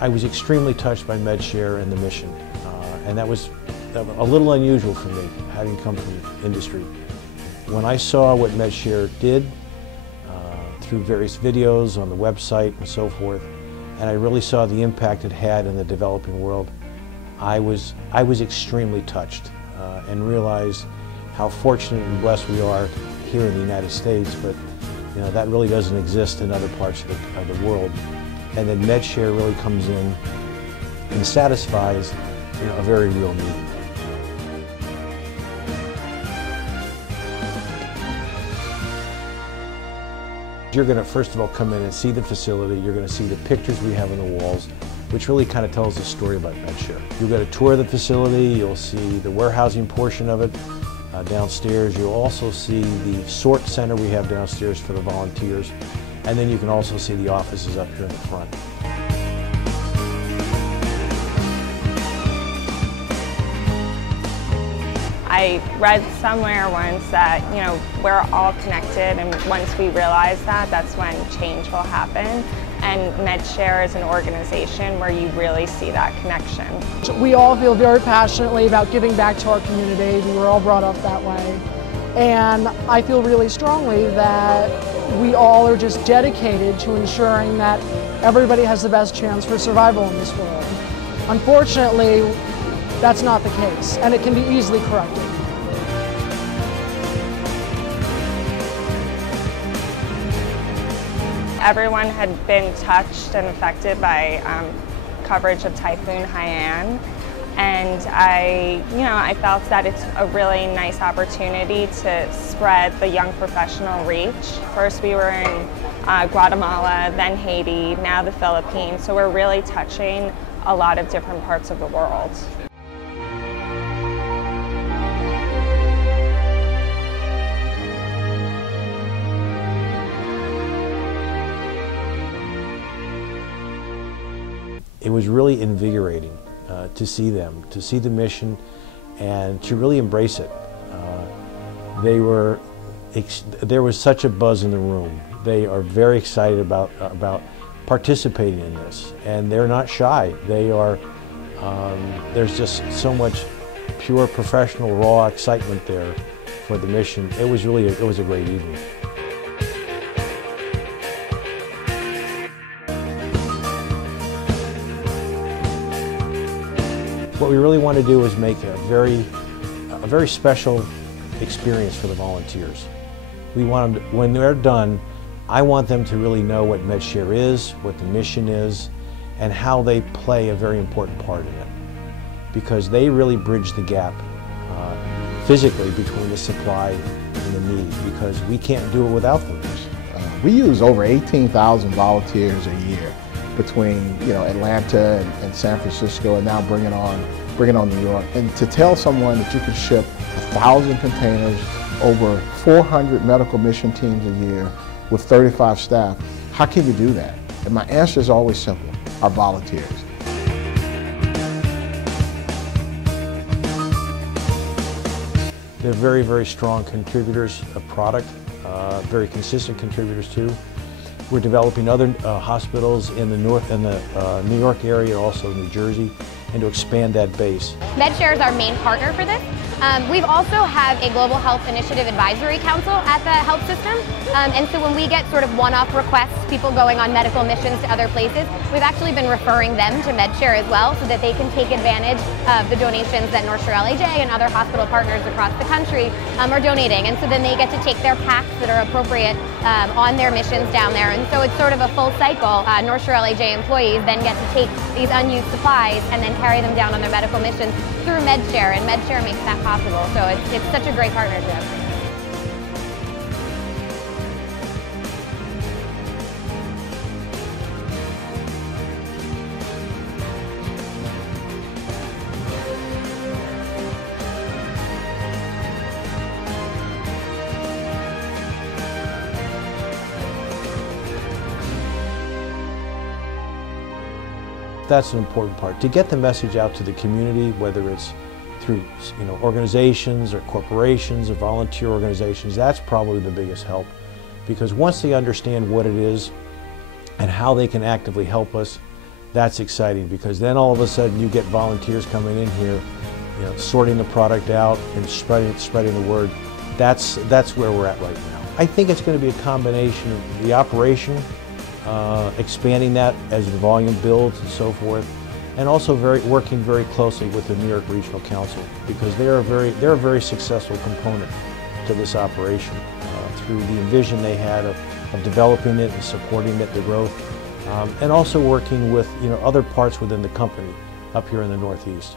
I was extremely touched by MedShare and the mission, and that was a little unusual for me, having come from industry. When I saw what MedShare did through various videos on the website and so forth, and I really saw the impact it had in the developing world, I was extremely touched and realized how fortunate and blessed we are here in the United States, but that really doesn't exist in other parts of the world. And then MedShare really comes in and satisfies a very real need. You're going to first of all come in and see the facility. You're going to see the pictures we have on the walls, which really kind of tells a story about MedShare. You'll get a tour of the facility. You'll see the warehousing portion of it downstairs. You'll also see the sort center we have downstairs for the volunteers. And then you can also see the offices up here in the front. I read somewhere once that, we're all connected, and once we realize that, that's when change will happen. And MedShare is an organization where you really see that connection. We all feel very passionately about giving back to our community. We were all brought up that way. And I feel really strongly that we all are just dedicated to ensuring that everybody has the best chance for survival in this world. Unfortunately, that's not the case, and it can be easily corrected. Everyone had been touched and affected by coverage of Typhoon Haiyan. And I felt that it's a really nice opportunity to spread the young professional reach. First we were in Guatemala, then Haiti, now the Philippines. So we're really touching a lot of different parts of the world. It was really invigorating to see them, to see the mission, and to really embrace it. There was such a buzz in the room. They are very excited about participating in this, and they're not shy. They are. There's just so much pure professional, raw excitement there for the mission. It was a great evening. What we really want to do is make a very special experience for the volunteers. We want them when they're done, I want them to really know what MedShare is, what the mission is, and how they play a very important part in it. Because they really bridge the gap physically between the supply and the need, because we can't do it without them. We use over 18,000 volunteers a year between Atlanta and San Francisco, and now bringing on New York. And to tell someone that you can ship 1,000 containers, over 400 medical mission teams a year with 35 staff, how can you do that? And my answer is always simple: our volunteers. They're very, very strong contributors of product, very consistent contributors too. We're developing other hospitals in the New York area, also New Jersey, and to expand that base. MedShare is our main partner for this. We've also have a Global Health Initiative Advisory Council at the health system. And so when we get sort of one-off requests, people going on medical missions to other places, we've actually been referring them to MedShare as well, so that they can take advantage of the donations that North Shore LAJ and other hospital partners across the country are donating. And so then they get to take their packs that are appropriate on their missions down there. And so it's sort of a full cycle. North Shore LAJ employees then get to take these unused supplies and then carry them down on their medical missions through MedShare, and MedShare makes that possible. So it's such a great partnership. that's an important part. To get the message out to the community, whether it's through organizations or corporations or volunteer organizations, that's probably the biggest help. Because once they understand what it is and how they can actively help us, that's exciting, because then all of a sudden you get volunteers coming in here, sorting the product out and spreading the word. That's where we're at right now. I think it's going to be a combination of the operation, expanding that as the volume builds and so forth, and also working very closely with the New York Regional Council, because they're a very successful component to this operation through the vision they had of developing it and supporting it, the growth, and also working with other parts within the company up here in the Northeast.